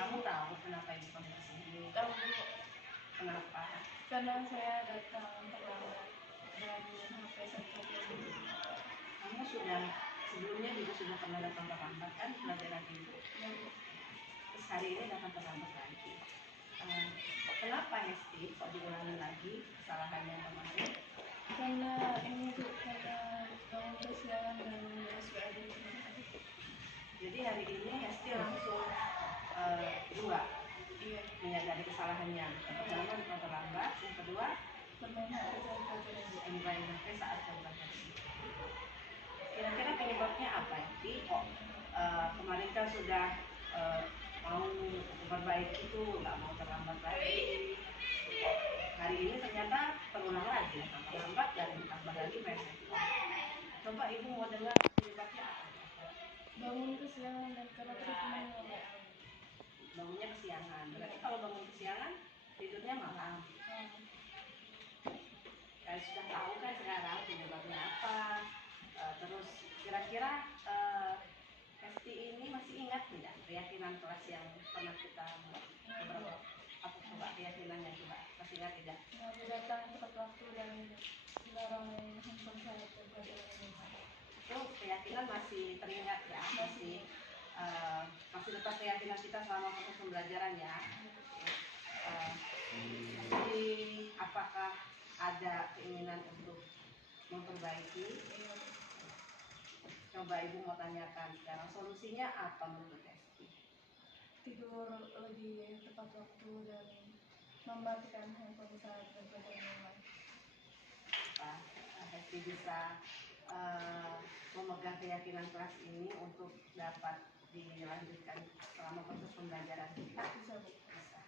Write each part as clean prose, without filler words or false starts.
Kamu tahu kenapa ibu kamu kesini? Tahu. Kenapa? Karena saya datang terlambat dan HP saya tertutup. Kamu sudah sebelumnya juga sudah pernah datang terlambat kan pelajaran ibu? Terus hari ini datang terlambat lagi. Kenapa Hesti kok diulangi lagi kesalahannya kemarin? Karena ini Bu, karena bangun kesiangan dan SWAD. Jadi hari ini Hesti langsung dua menyadari kesalahannya. Pertama datang terlambat, yang kedua Bermain HP saya tertutup. bermain HP saat pelajaran. Kira-kira penyebabnya apa Hesti? Kok kemarin kan sudah mau memperbaiki itu nggak mau terlambat lagi. Hari ini ternyata terulang lagi terlambat dan ditambah lagi main handphone. Coba ibu mau dengar penyebabnya apa? Bangun kesiangan dan karena teman Bangunnya kesiangan. Berarti kalau bangun kesiangan tidurnya malam. Kalian sudah tahu kan sekarang penyebabnya apa. Terus kira-kira Hesti ini masih ingat tidak keyakinan kelas yang pernah kita buat? Apa coba keyakinannya coba? Masih ingat tidak? Aku datang tepat waktu dan dilarang handphone saya tertutup. Itu keyakinan masih teringat ya? Masih tetap keyakinan kita selama proses pembelajaran ya? Jadi apakah ada keinginan untuk memperbaiki? Coba ibu mau tanyakan sekarang solusinya apa menurut Hesti? Tidur lebih tepat waktu dan mematikan handphone saat berpelajaran. Hesti bisa memegang keyakinan kelas ini untuk dapat dilanjutkan selama proses pembelajaran kita? Bisa Bu. Bisa.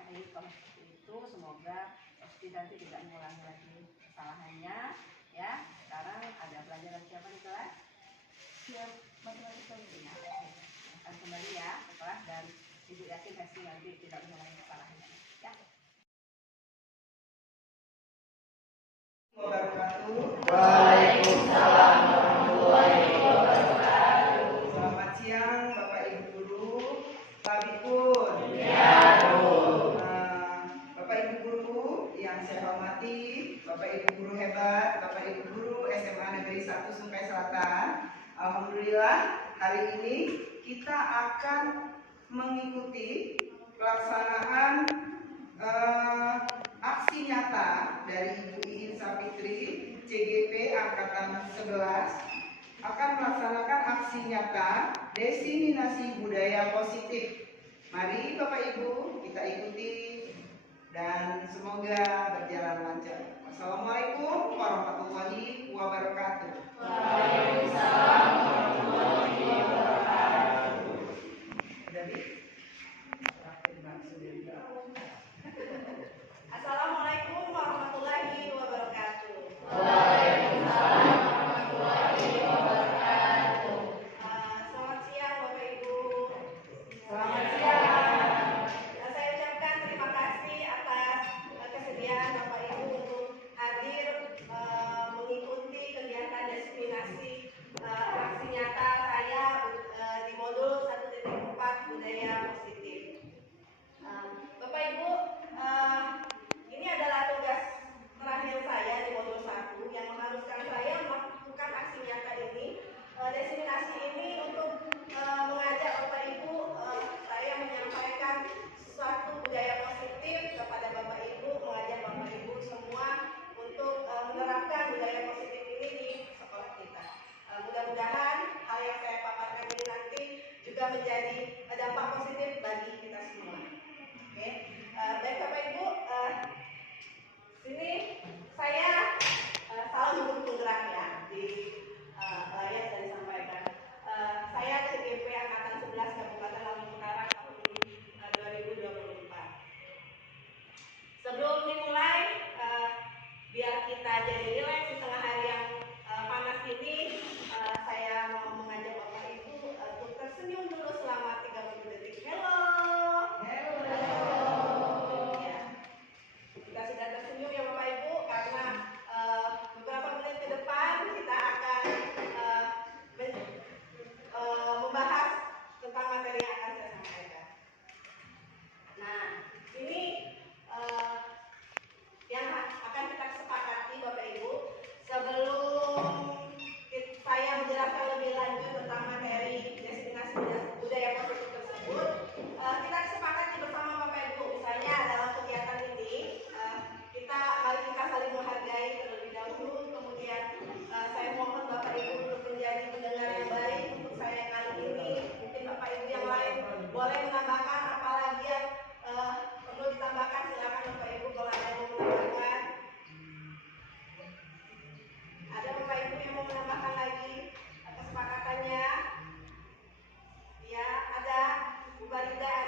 Baik, kalau seperti itu semoga Hesti nanti tidak mengulangi lagi kesalahannya ya. Sekarang ada pelajaran siapa di kelas? Siap matematika ya. Akan kembali ya ke kelas dan ibu yakin Hesti nanti tidak mengulangi kesalahannya ya. Waalaikumsalam warahmatullahi wabarakatuh. Selamat siang Bapak Ibu Guru, Pak Bikun. Ya, Bu. Bapak Ibu Guru yang saya hormati, Bapak Ibu Guru hebat, Bapak Ibu Guru SMA Negeri 1 Sungai Selatan. Alhamdulillah hari ini kita akan mengikuti pelaksanaan aksi nyata dari Ibu Iin Sapitri CGP Angkatan 11 akan melaksanakan aksi nyata desiminasi budaya positif. Mari Bapak Ibu kita ikuti dan semoga berjalan lancar. Assalamualaikum warahmatullahi wabarakatuh. Waalaikumsalam warahmatullahi wabarakatuh. Assalamualaikum warahmatullahi wabarakatuh. Waalaikumsalam warahmatullahi wabarakatuh. Selamat siang Bapak Ibu. Selamat siang. Saya ucapkan terima kasih atas kesediaan Bapak Ibu untuk hadir mengikuti kegiatan desiminasi aksi nyata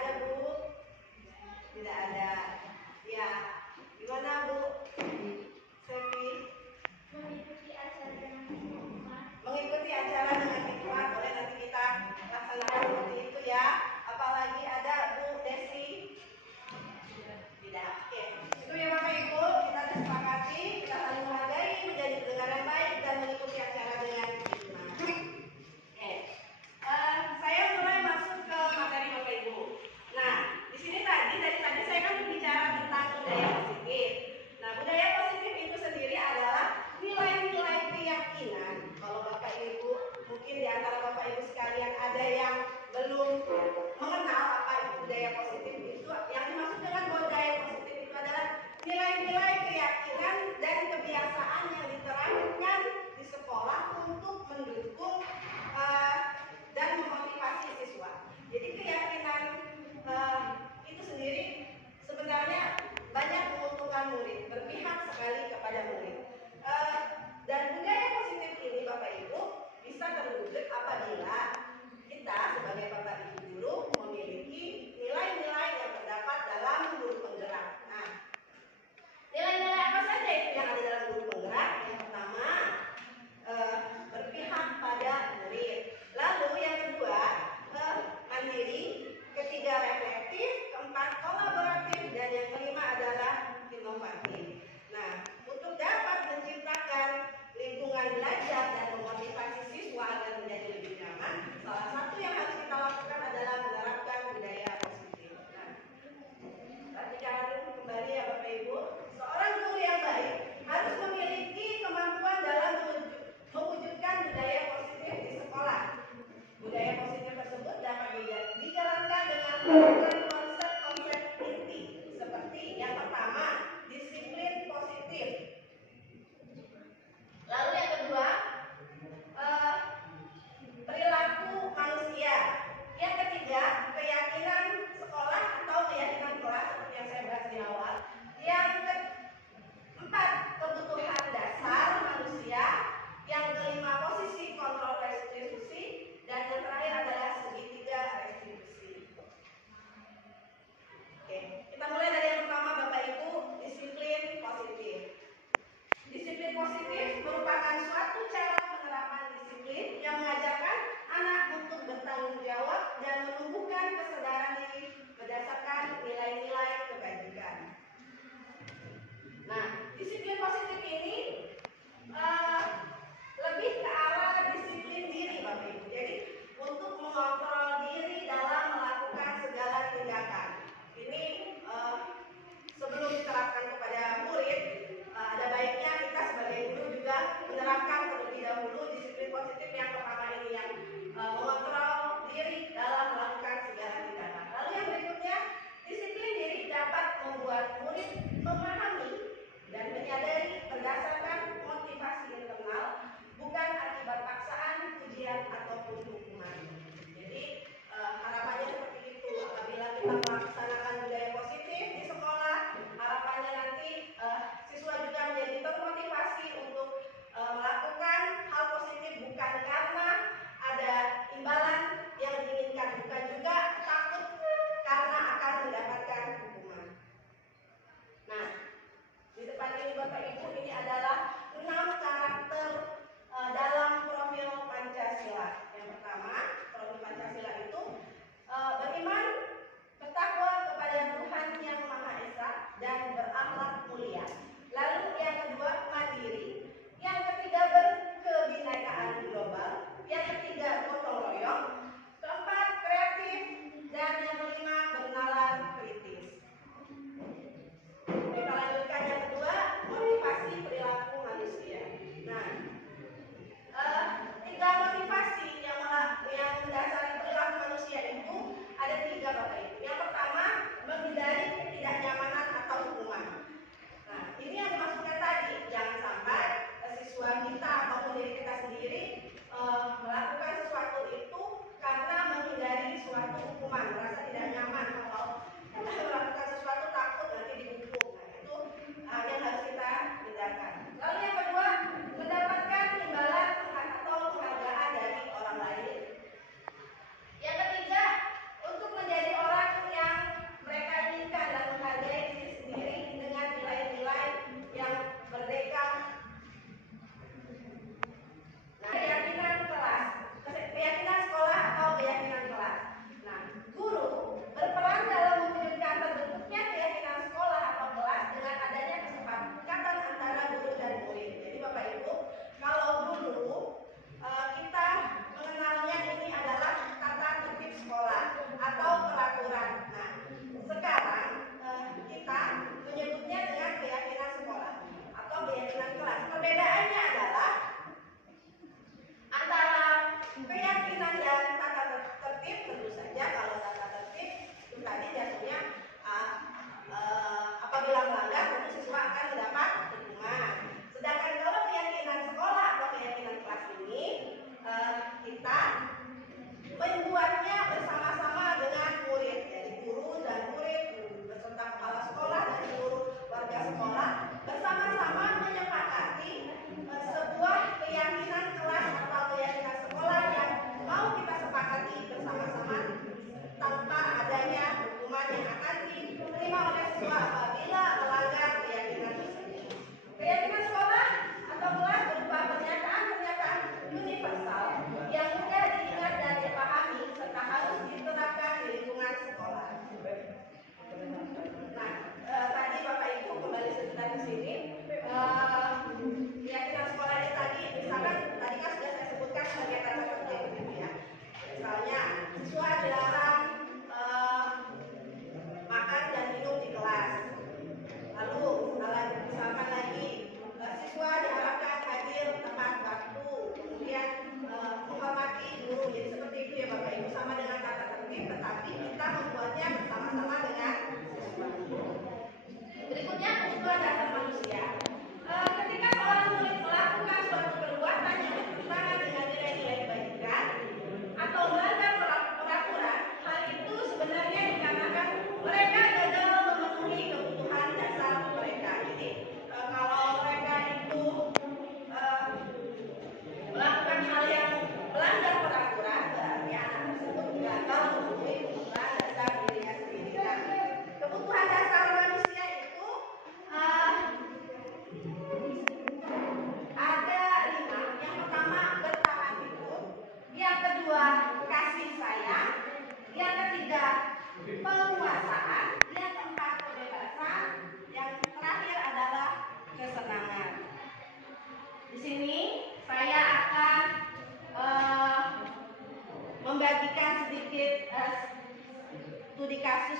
ada Bu? Tidak ada. Ya, gimana Bu? Sevi? Mengikuti acara dengan hikmat. Mengikuti acara dengan hikmat, boleh nanti kita laksanakan seperti itu ya. Apalagi ada Bu Desi? Tidak. Oke. Itu ya Bapak Ibu, kita disepakati, kita saling menghargai, menjadi pendengar yang baik dan mengikuti acara dengan hikmat. Oke. Saya mulai masuk ke materi Bapak Ibu. Nah, di sini dari tadi saya kan berbicara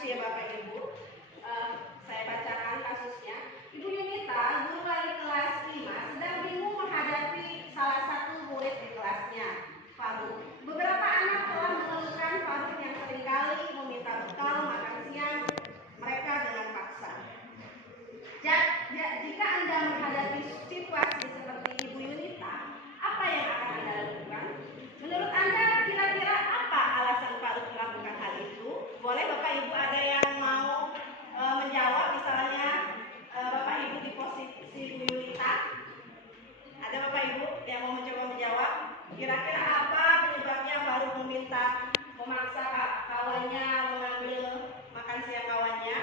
ya Bapak Ibu. Saya bacakan kasusnya. Ibu Yunita, guru wali kelas 5, sedang bingung menghadapi salah satu murid di kelasnya, Faruk. Beberapa anak telah mengeluhkan Faruk yang seringkali meminta bekal makan siang mereka dengan paksa. Jika Anda menghadapi situasi seperti Ibu Yunita, apa yang akan Anda lakukan? Menurut Anda, kira-kira apa alasan Faruk melakukan hal itu? Boleh Bapak Ibu ada yang mau menjawab, misalnya Bapak Ibu di posisi Ibu Yunita? Ada Bapak Ibu yang mau mencoba menjawab? Kira-kira apa penyebabnya Faruk memaksa kawannya mengambil makan siang kawannya?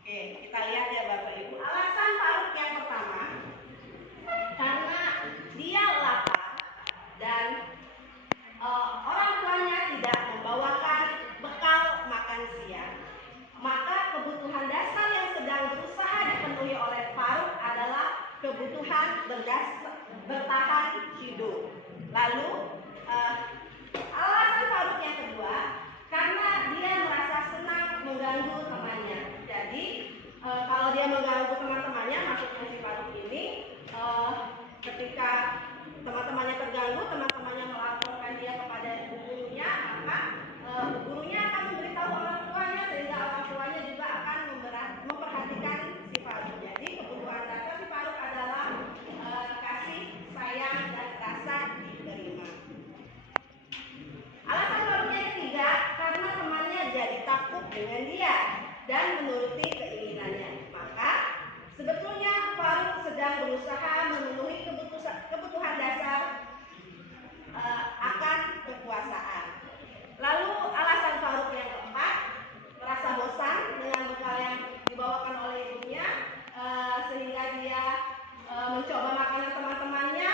Oke, kita lihat ya Bapak Ibu. Alasan Faruk yang pertama, karena dia lapar dan orang tuanya tidak membawakan bekal makan siang. Maka kebutuhan dasar yang sedang berusaha dipenuhi oleh Faruk adalah kebutuhan bertahan hidup. Lalu alasan Faruk yang kedua, karena dia merasa senang mengganggu temannya. Jadi kalau dia mengganggu teman-temannya, maksudnya si Faruk ini ketika teman-temannya terganggu, teman-temannya melaporkan dia kepada gurunya, maka gurunya akan memberitahu orang tuanya, sehingga orang tuanya juga akan memperhatikan si Faruk. Jadi kebutuhan dasar si Faruk adalah kasih sayang dan rasa diterima. Alasan Faruk yang ketiga, karena temannya jadi takut dengan dia dan menuruti keinginannya. Maka sebetulnya Faruk sedang berusaha memenuhi kebutuhan dasar akan kekuasaan. Lalu alasan Faruk yang keempat, merasa bosan dengan bekal yang dibawakan oleh ibunya, sehingga dia mencoba makanan teman-temannya.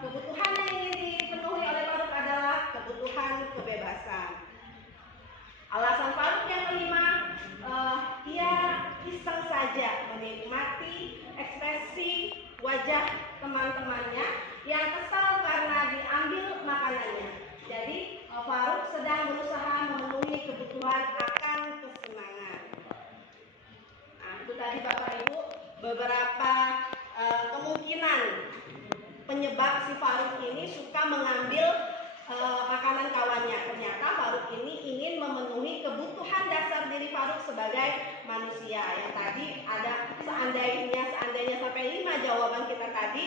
Kebutuhan yang ingin dipenuhi oleh Faruk adalah kebutuhan kebebasan. Alasan Faruk yang kelima, ia iseng saja menikmati ekspresi wajah teman-temannya yang kesal karena diambil makanannya. Jadi Faruk sedang berusaha memenuhi kebutuhan akan kesenangan. Nah, itu tadi Bapak Ibu beberapa kemungkinan penyebab si Faruk ini suka mengambil makanan kawannya. Ternyata Faruk ini ingin memenuhi kebutuhan dasar diri Faruk sebagai manusia. Yang tadi ada seandainya sampai 5 jawaban kita tadi,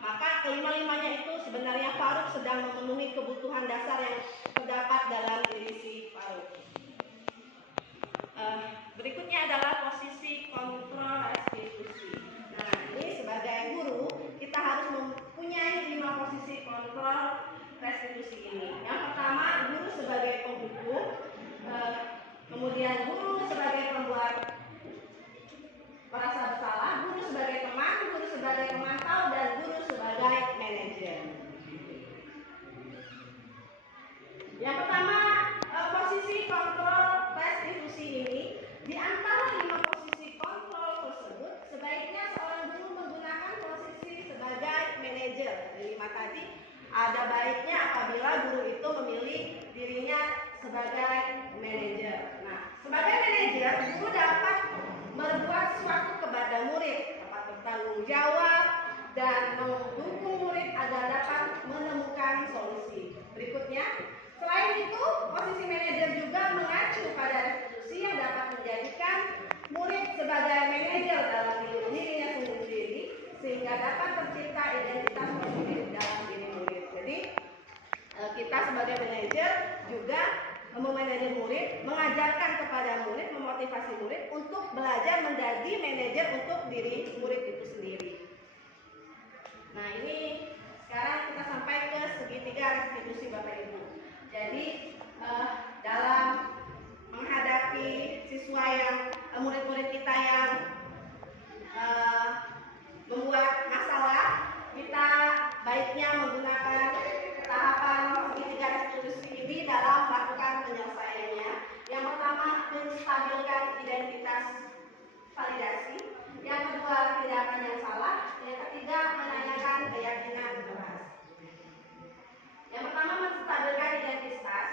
maka kelima-limanya itu sebenarnya Faruk sedang memenuhi kebutuhan dasar yang terdapat dalam diri si Faruk. Berikutnya adalah posisi kontrol restitusi. Nah, ini sebagai guru kita harus mempunyai 5 posisi kontrol restitusi ini. Yang pertama, guru sebagai penghukum, kemudian guru sebagai pembuat merasa bersalah, guru sebagai teman, guru sebagai pemantau, dan guru sebagai manajer. Yang pertama, posisi kontrol restitusi ini, di antara 5 posisi kontrol tersebut, sebaiknya seorang guru menggunakan posisi sebagai manajer. Dari 5 tadi, ada baiknya apabila guru itu memilih dirinya sebagai manajer. Nah, sebagai manajer, guru dapat berbuat sesuatu kepada murid, dapat bertanggung jawab dan mendukung murid agar dapat menemukan solusi. Berikutnya, selain itu, posisi manajer juga mengacu pada restitusi yang dapat menjadikan murid sebagai manajer dalam dirinya sendiri, sehingga dapat tercipta identitas positif dalam diri murid. Jadi, kita sebagai manajer juga memanajer murid, mengajarkan kepada murid, memotivasi murid untuk belajar menjadi manajer untuk diri murid itu sendiri. Nah, ini sekarang kita sampai ke segitiga restitusi Bapak Ibu. Jadi dalam menghadapi siswa yang murid-murid kita yang membuat masalah, kita baiknya menggunakan tahapan segitiga restitusi ini dalam melakukan penyelesaiannya. Yang pertama, menstabilkan identitas validasi. Yang kedua, tindakan yang salah. Yang ketiga, menanyakan keyakinan keras. Yang pertama, menstabilkan identitas.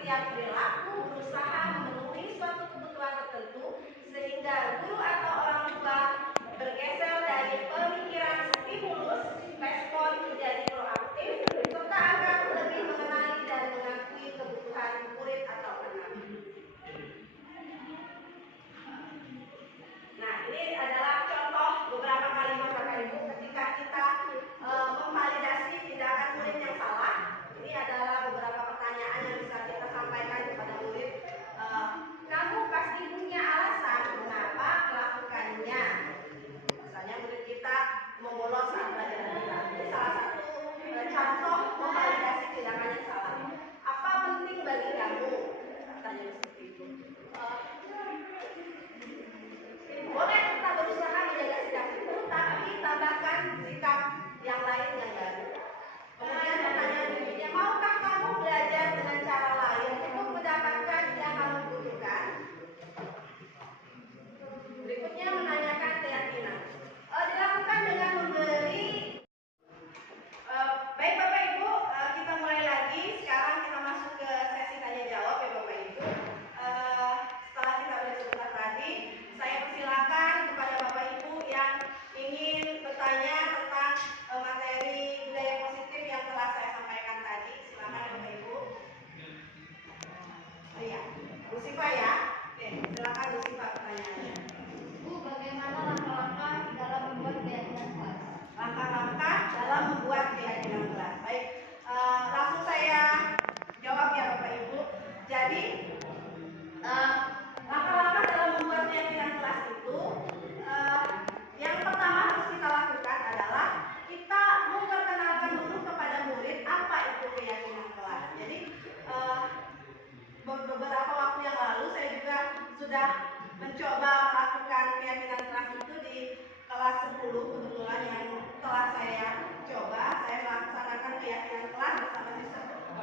setiap perilaku berusaha memenuhi suatu kebutuhan tertentu sehingga guru atau orang tua bergeser dari pemikiran stimulus respon menjadi proaktif serta akan lebih mengenali dan mengakui kebutuhan murid atau anak. Nah, ini adalah contoh beberapa kalimat Bapak Ibu ketika kita memvalidasi tindakan murid yang salah. Ini adalah beberapa pertanyaan yang bisa kita sampaikan kepada murid. Kamu pasti punya alasan mengapa melakukannya. Misalnya murid kita membolos saat pelajaran kita. Ini salah satu contoh memvalidasi tindakan yang salah. Apa penting bagi kamu? Pertanyaan seperti itu. Boleh kita berusaha menjaga sikap itu, tapi tambahkan sikap yang lain yang baru. Kemudian pertanyaan berikutnya, maukah kamu belajar dengan cara lain untuk mendapatkan yang kamu butuhkan? Berikutnya menanyakan keyakinan. Dilakukan dengan memberi. Baik Bapak Ibu, kita mulai lagi. Sekarang kita masuk ke sesi tanya jawab ya Bapak Ibu. Setelah kita beri sebentar tadi, saya persilakan kepada Bapak Ibu yang ingin bertanya tentang materi budaya positif yang telah saya sampaikan tadi. Silakan Bapak Ibu. Oh iya, Bu Siva ya. Oke, silakan Bu Siva pertanyaannya. Bu, bagaimana langkah-langkah dalam membuat keyakinan kelas? Langkah-langkah dalam membuat keyakinan kelas. Baik, langsung saya jawab ya Bapak Ibu. Jadi langkah-langkah dalam membuat keyakinan kelas itu yang pertama harus kita lakukan adalah kita memperkenalkan dulu kepada murid apa itu keyakinan kelas. Jadi beberapa waktu yang lalu saya juga sudah mencoba melakukan keyakinan kelas itu di kelas 10 kebetulan yang telah saya coba. Saya melaksanakan keyakinan kelas bersama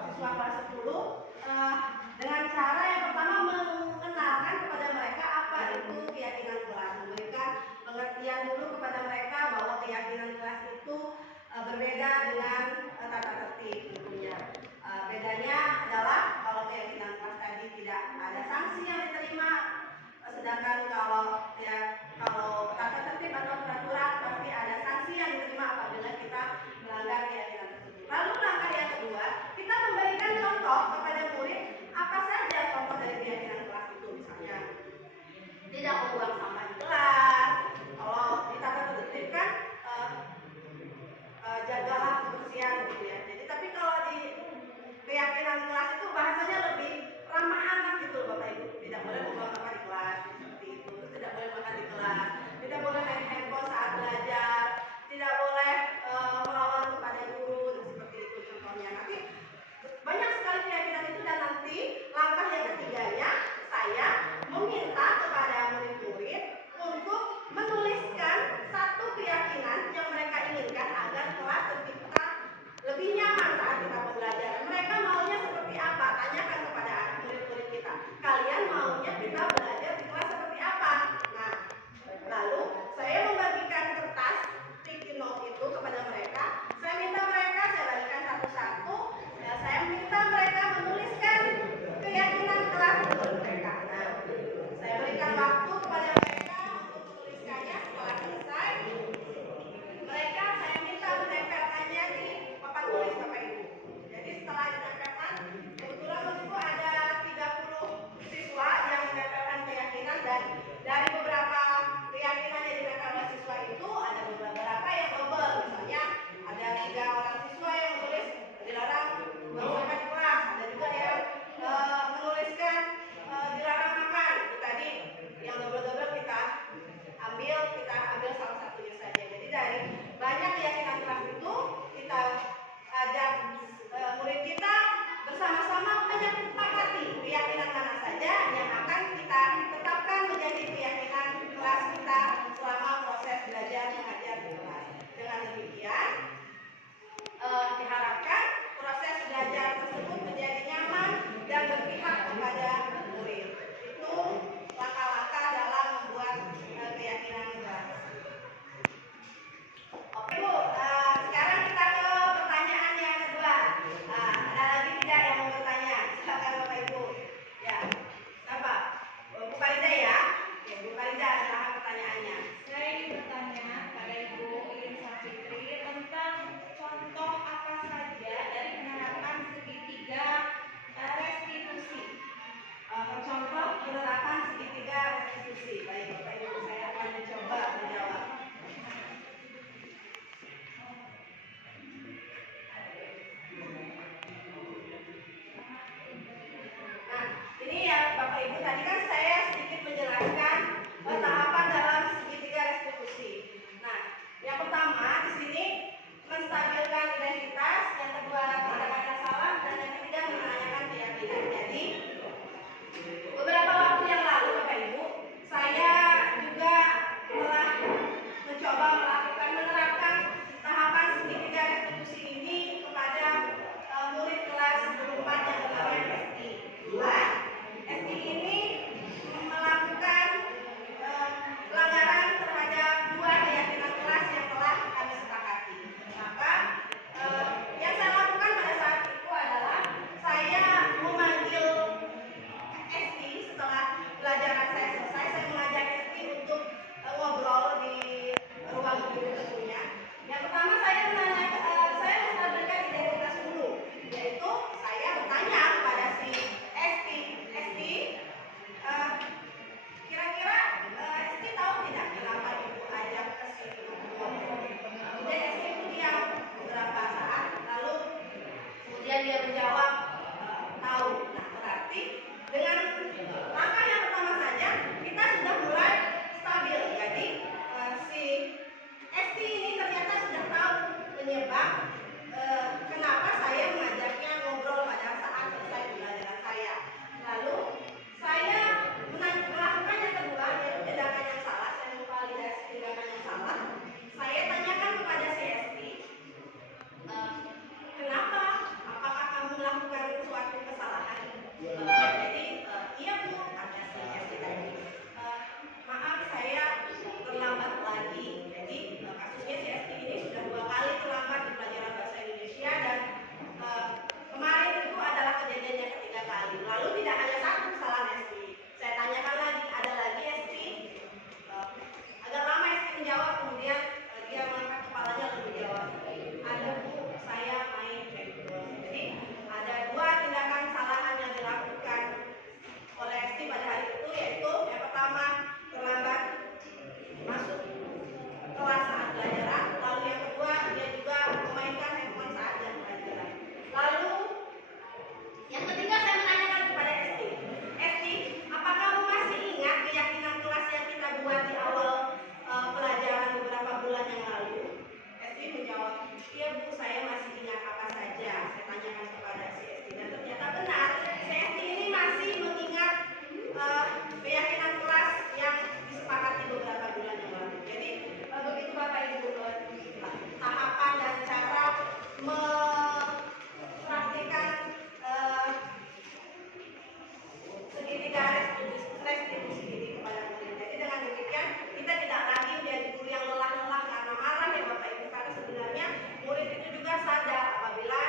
siswa kelas 10 dengan cara yang pertama mengenalkan kepada mereka apa itu keyakinan kelas, memberikan pengertian dulu kepada mereka bahwa keyakinan kelas itu berbeda dengan tata tertib tentunya. Bedanya adalah kalau keyakinan kelas tadi tidak ada sanksi yang diterima, sedangkan kalau tata tertib atau peraturan pasti ada sanksi yang diterima apabila kita melanggar keyakinan tersebut. Lalu langkah yang kedua, kita memberikan contoh kepada murid apa saja contoh dari keyakinan kelas itu, misalnya tidak membuang sampah di kelas. Kalau di tata tertib kan jagalah kebersihan gitu ya. Jadi tapi kalau di keyakinan kelas itu bahasanya lebih ramah anak gitu Bapak Ibu. Tidak boleh membuang sampah di kelas seperti itu. Tidak boleh makan di kelas. Tidak boleh main handphone saat belajar. Tidak boleh melawan kepada guru seperti itu contohnya. Nanti banyak sekali keyakinan Bapak Ibu, tadi kan saya sedikit menjelaskan tahapan dalam segitiga restitusi. Nah, yang pertama di sini menstabilkan identitas, yang kedua tidak ada salah, dan yang ketiga menanyakan keyakinan. Jadi beberapa waktu yang lalu Bapak Ibu, saya juga telah mencoba menerapkan tahapan segitiga restitusi ini kepada murid kelas 4 yang bernama SI. SI ini melakukan pelanggaran terhadap dua keyakinan kelas yang telah kami sepakati. Maka yang saya lakukan pada saat itu adalah saya memanggil SI setelah pelajaran saya selesai. Saya mengajak SI untuk ngobrol di ruang guru tentunya. Yang pertama saya menstabilkan identitas dulu, yaitu saya bertanya kepada si SI, kira-kira SI tahu tidak kenapa ibu ajak ke sini ngobrol? Kemudian SI itu diam beberapa saat, lalu kemudian dia menjawab tahu. Nah, berarti dengan langkah yang pertama saja kita sudah mulai stabil. Jadi si SI ini ternyata sudah tahu penyebab kenapa saya mengajaknya ngobrol pada saat selesai pelajaran saya. Lalu saya melakukan yang kedua, yaitu tindakan yang salah. Saya memvalidasi tindakan yang salah. Saya tanyakan kepada si SI, kenapa? Apakah kamu melakukan suatu kesalahan? Jadi iya Bu, kata si SI tadi. Maaf, saya terlambat lagi. Jadi kasusnya si SI ini sudah 2 kali terlambat di pelajaran bahasa Indonesia, dan kemarin itu adalah kejadian yang ketiga kali. Lalu tidak hanya satu kesalahan SI. Saya tanyakan lagi, ada lagi SI? Agak lama SI menjawab, kemudian dia mengangkat kepalanya lalu menjawab, ada Bu, saya main backball. Jadi ada 2 tindakan kesalahan yang dilakukan oleh SI pada hari itu, yaitu yang pertama terlambat masuk kelas saat pelajaran, lalu yang kedua dia juga memainkan handphone saat jam pelajaran. Lalu yang ketiga saya menanyakan kepada SI, apa kamu masih ingat keyakinan kelas yang kita buat di awal pelajaran beberapa bulan yang lalu? SI menjawab, iya Bu, saya masih ingat apa saja. Saya tanyakan kepada si SI, dan ternyata benar, si SI ini masih mengingat keyakinan kelas yang disepakati beberapa bulan yang lalu. Jadi begitu Bapak Ibu tahapan dan cara mempraktikkan segitiga restitusi ini kepada murid. Jadi dengan demikian kita tidak lagi menjadi guru yang lelah-lelah karena marah ya Bapak Ibu, karena sebenarnya murid itu juga sadar apabila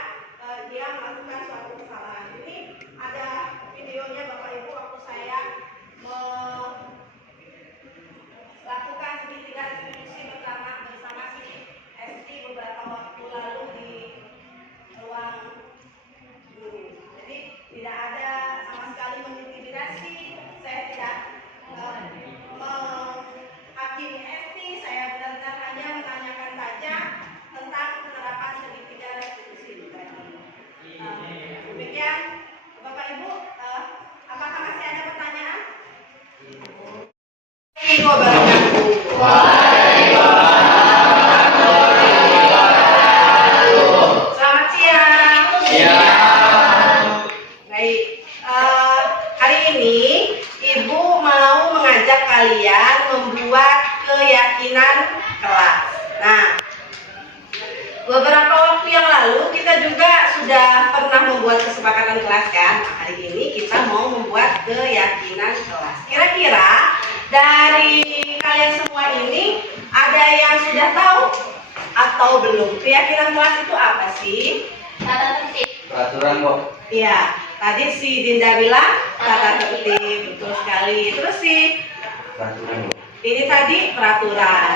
dia melakukan suatu kesalahan. Ini ada videonya Bapak Ibu waktu saya melakukan segitiga restitusi bersama si SI beberapa waktu lalu di ruang guru. Jadi tidak ada sama sekali mengintimidasi, saya tidak menghakimi SI, saya benar-benar hanya menanyakan saja tentang penerapan segitiga restitusi itu tadi. Demikian Bapak Ibu, apakah masih ada pertanyaan? Selamat siang. Baik, hari ini Ibu mau mengajak kalian membuat keyakinan kelas. Nah, beberapa waktu yang lalu kita juga sudah pernah membuat kesepakatan kelas kan? Nah, hari ini kita mau membuat keyakinan kelas. Kira-kira dari kalian semua ini ada yang sudah tahu atau belum? Keyakinan kelas itu apa sih? Tata tertib. Peraturan kok. Iya, tadi si Dinda bilang tata tertib, betul sekali. Terus sih Peraturan kok. ini tadi peraturan.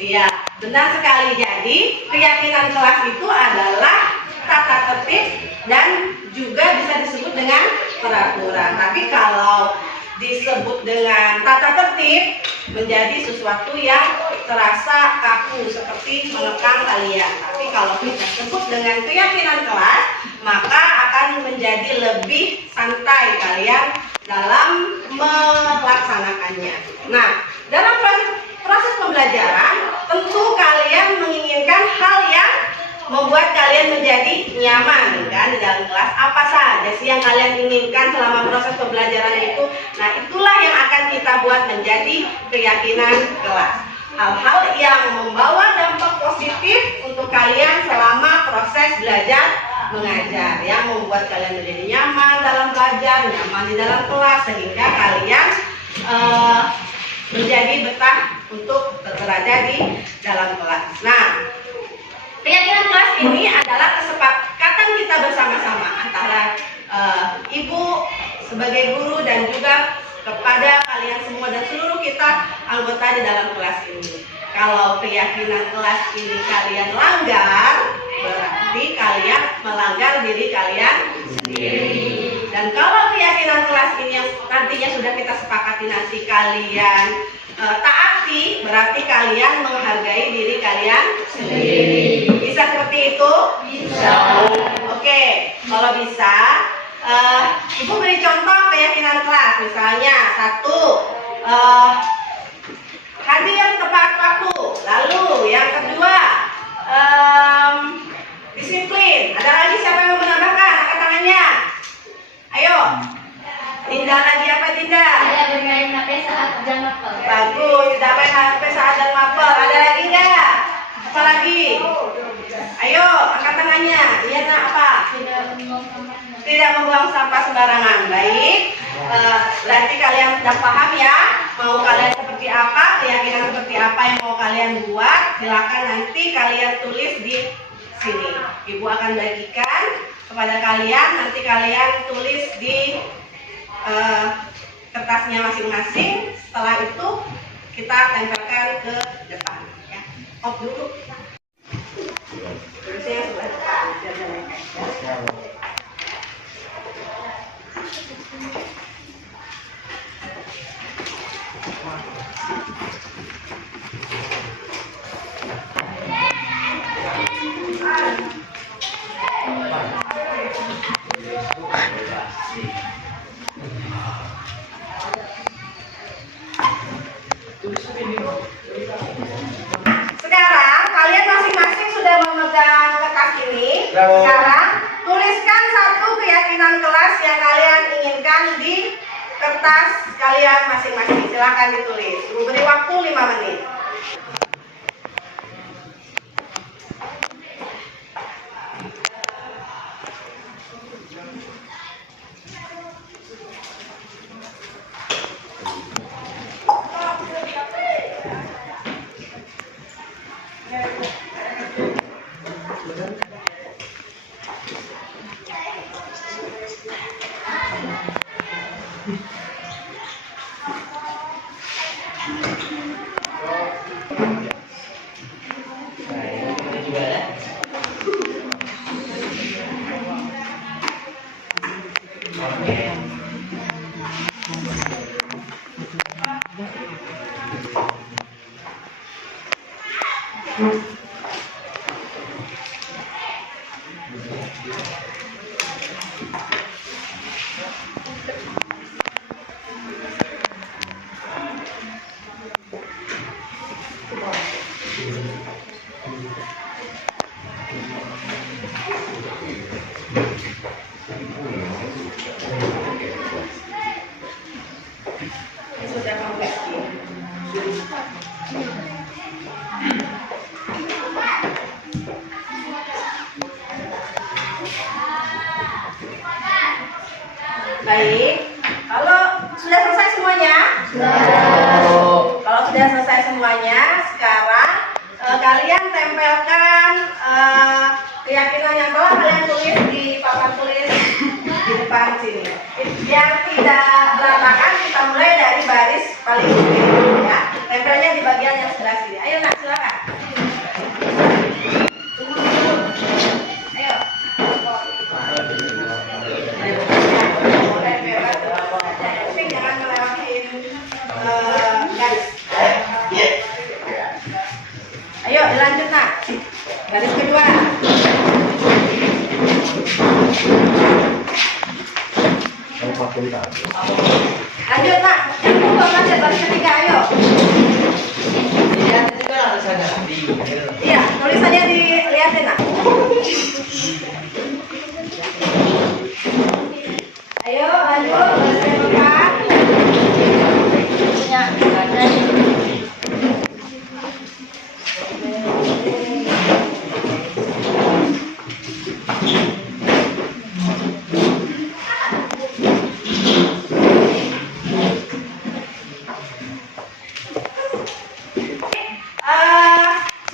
Iya, benar sekali. Jadi keyakinan kelas itu adalah tata tertib dan juga bisa disebut dengan peraturan. Tapi kalau disebut dengan tata tertib menjadi sesuatu yang terasa kaku seperti mengekang kalian. Tapi kalau kita sebut dengan keyakinan kelas, maka akan akan menjadi lebih santai kalian dalam melaksanakannya. Nah, dalam proses pembelajaran tentu kalian menginginkan hal yang membuat kalian menjadi nyaman kan di dalam kelas. Apa saja sih yang kalian inginkan selama proses pembelajaran itu? Nah, itulah yang akan kita buat menjadi keyakinan kelas. Hal-hal yang membawa dampak positif untuk kalian selama proses belajar mengajar, yang membuat kalian menjadi nyaman dalam belajar, nyaman di dalam kelas, sehingga kalian menjadi betah untuk berada di dalam kelas. Nah, keyakinan kelas ini adalah kesepakatan kita bersama-sama antara ibu sebagai guru dan juga kepada kalian semua dan seluruh kita anggota di dalam kelas ini. Kalau keyakinan kelas ini kalian langgar, berarti kalian melanggar diri kalian sendiri. Dan kalau keyakinan kelas ini yang nantinya sudah kita sepakati nanti kalian taati, berarti kalian menghargai diri kalian sendiri. Bisa seperti itu? Bisa. Oke, kalau bisa, Ibu beri contoh keyakinan kelas. Misalnya, 1, hadir tepat waktu. Lalu yang kedua, disiplin. Ada lagi siapa yang mau menambahkan? Angkat tangannya. Ayo. Dinda lagi apa Dinda? Tidak bermain HP saat jam mapel. Bagus, tidak main HP saat dan mapel. Ada lagi nggak? Apa lagi? Ayo, angkat tangannya. Iya nak apa? Tidak membuang sampah sembarangan. Baik. Berarti kalian sudah paham ya? Mau kalian seperti apa? Keyakinan seperti apa yang mau kalian buat? Silakan nanti kalian tulis di sini. Ibu akan bagikan kepada kalian. Nanti kalian tulis di kertasnya masing-masing. Setelah itu kita tempelkan ke depan ya. Off dulu. Tulisnya sebelah depan biar ya. Sekarang kalian masing-masing sudah memegang kertas ini. Sekarang tuliskan satu keyakinan kelas yang kalian inginkan di kertas kalian masing-masing. Silakan ditulis. Ibu beri waktu 5 menit. Sudah komplit. Baik, kalau sudah selesai semuanya? Kalau sudah selesai semuanya, sekarang kalian tempelkan keyakinan yang telah kalian tulis di papan tulis di depan sini. Biar tidak berantakan, kita mulai dari baris paling ujung ya. Tempelnya di bagian yang sebelah sini. Ayo nak, silakan. Ayo. Jangan melewatin garis. Ayo dilanjut nak. Garis kedua. Lanjut Pak, yang kedua baca baris ketiga, ayo. Iya, tulisannya dilihatin Nak. Ayo lanjut, baris yang keempat.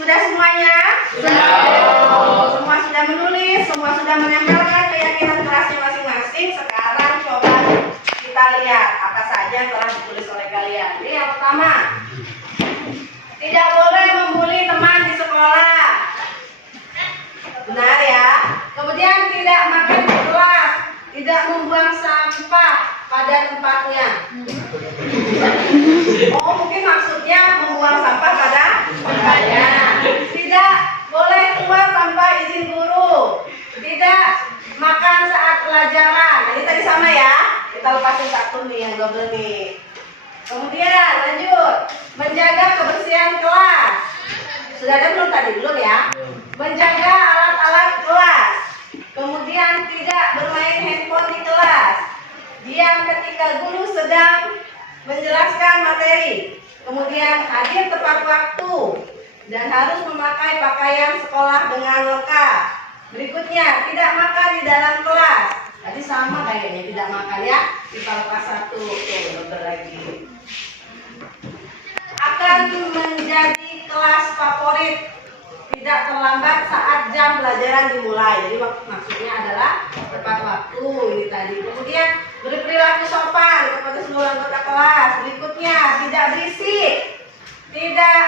Sudah semuanya? Semua sudah menulis, semua sudah menempelkan keyakinan kelasnya masing-masing. Sekarang coba kita lihat apa saja yang telah ditulis oleh kalian. Ini yang pertama, tidak boleh membuli teman di sekolah. Benar ya. Kemudian tidak makan di kelas, tidak membuang sampah pada tempatnya. Oh, mungkin maksudnya membuang sampah pada tempatnya. Tidak boleh keluar tanpa izin guru. Tidak makan saat pelajaran. Ini tadi sama ya. Kita lepasin satu nih yang double nih. Kemudian lanjut, menjaga kebersihan kelas. Sudah ada belum tadi? Belum ya. Menjaga alat-alat kelas. Kemudian tidak bermain handphone di kelas. Diam ketika guru sedang menjelaskan materi. Kemudian hadir tepat waktu dan harus memakai pakaian sekolah dengan lengkap. Berikutnya, tidak makan di dalam kelas. Tadi sama kayaknya, tidak makan ya. Kita lepas satu, tuh lagi. Akan menjadi kelas favorit, tidak terlambat saat jam pelajaran dimulai. Jadi maksudnya adalah tepat waktu ini tadi. Kemudian berperilaku sopan kepada seluruh anggota kelas. Berikutnya, tidak berisik, tidak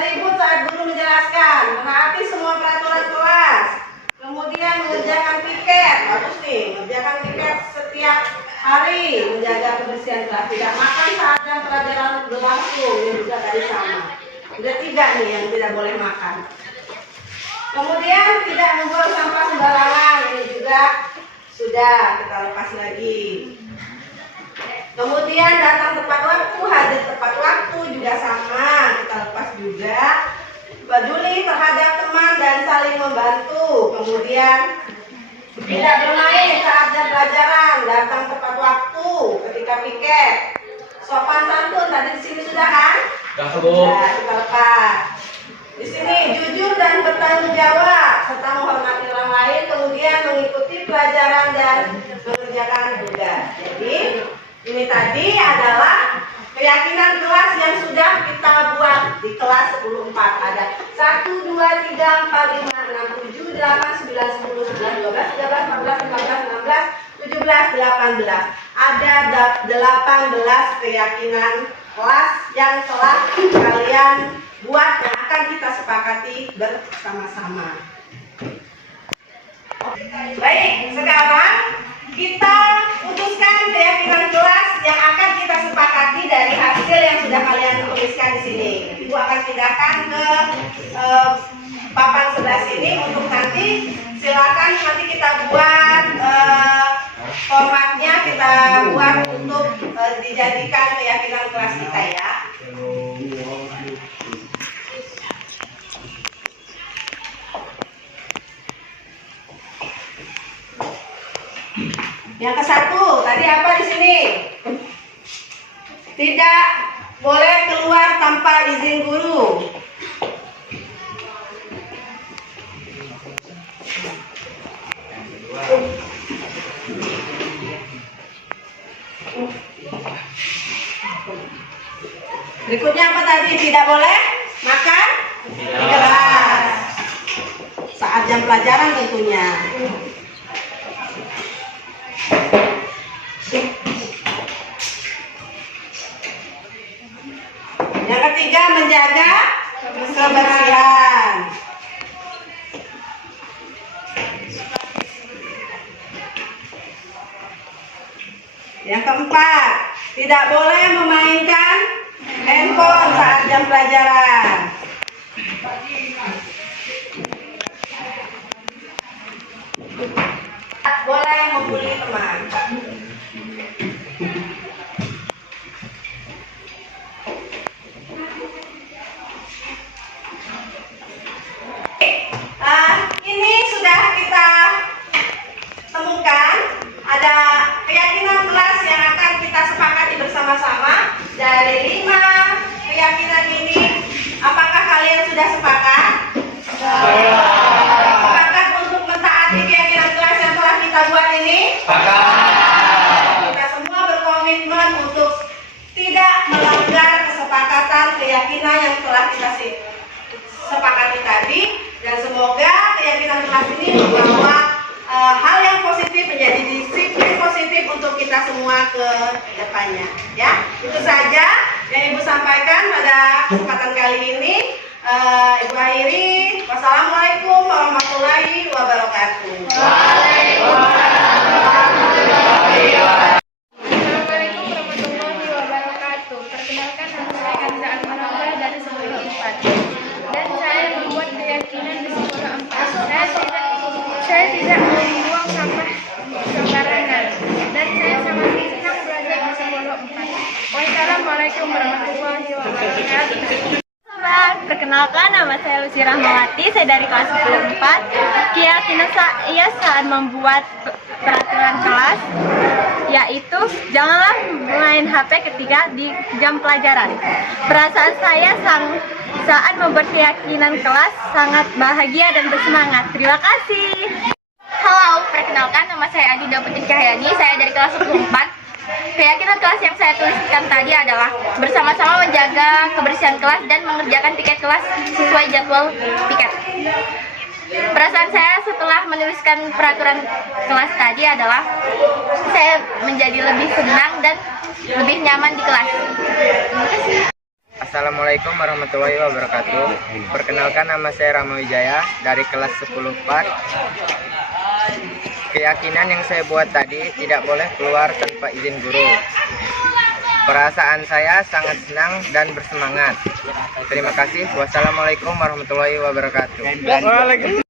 ribut saat guru menjelaskan, menaati semua peraturan kelas. Kemudian mengerjakan piket, bagus nih, mengerjakan piket setiap hari, menjaga kebersihan kelas. Tidak makan saat jam pelajaran berlangsung, ini juga tadi sama. Udah 3 nih yang tidak boleh makan. Kemudian tidak membuang sampah sembarangan, ini juga sudah, kita lepas lagi. Kemudian datang tepat waktu, hadir tepat waktu juga sama, kita lepas juga. Peduli terhadap teman dan saling membantu. Kemudian tidak bermain saat jam pelajaran, datang tepat waktu ketika piket. Sopan santun tadi di sini sudah kan? Sudah, kita lepas. Di sini jujur dan bertanggung jawab serta menghormati orang lain, kemudian mengikuti pelajaran dan mengerjakan tugas. Jadi ini tadi adalah keyakinan kelas yang sudah kita buat di kelas 10-4. Ada 1, 2, 3, 4, 5, 6, 7, 8, 9, 10, 11, 12, 13, 14, 15, 16, 17, 18. Ada 18 keyakinan kelas yang telah kalian buat yang akan kita sepakati bersama-sama. Baik, sekarang kita putuskan keyakinan kelas yang akan kita sepakati dari hasil yang sudah kalian tuliskan di sini. Ibu akan pindahkan ke papan sebelah sini untuk nanti silakan nanti kita buat formatnya, kita buat untuk dijadikan keyakinan kelas kita ya. Yang ke-1 tadi apa di sini? Tidak boleh keluar tanpa izin guru. Berikutnya apa tadi? Tidak boleh makan di kelas saat jam pelajaran tentunya. Yang ketiga, menjaga kebersihan. Yang keempat, tidak boleh memainkan handphone saat jam pelajaran. Tidak boleh membuli teman. semina yang telah kita sepakati tadi, dan semoga keyakinan kelas ini membawa hal yang positif menjadi disiplin positif untuk kita semua ke depannya. Ya, itu saja yang Ibu sampaikan pada kesempatan kali ini. Ibu akhiri, wassalamualaikum warahmatullahi wabarakatuh. Assalamualaikum warahmatullahi wabarakatuh. Perkenalkan, nama saya Kanza Almanaba dari sekolah 4 dan saya membuat keyakinan di sekolah 4. Saya tidak membuang sampah sembarangan dan saya sangat senang belajar di sekolah 4. Wassalamualaikum warahmatullahi wabarakatuh. Perkenalkan, nama saya Lucy Rahmawati, saya dari kelas 10-4. Keyakinan saya saat membuat peraturan kelas yaitu janganlah main HP ketika di jam pelajaran. Perasaan saya saat membuat keyakinan kelas sangat bahagia dan bersemangat. Terima kasih. Halo, perkenalkan, nama saya Adinda Putri Cahyani, saya dari kelas 10-4. Keyakinan kelas yang saya tuliskan tadi adalah bersama-sama menjaga kebersihan kelas dan mengerjakan piket kelas sesuai jadwal piket. Perasaan saya setelah menuliskan peraturan kelas tadi adalah saya menjadi lebih senang dan lebih nyaman di kelas. Terima kasih. Assalamualaikum warahmatullahi wabarakatuh. Perkenalkan, nama saya Rama Wijaya dari kelas 10-4. Keyakinan yang saya buat tadi tidak boleh keluar tanpa izin guru. Perasaan saya sangat senang dan bersemangat. Terima kasih. Wassalamualaikum warahmatullahi wabarakatuh.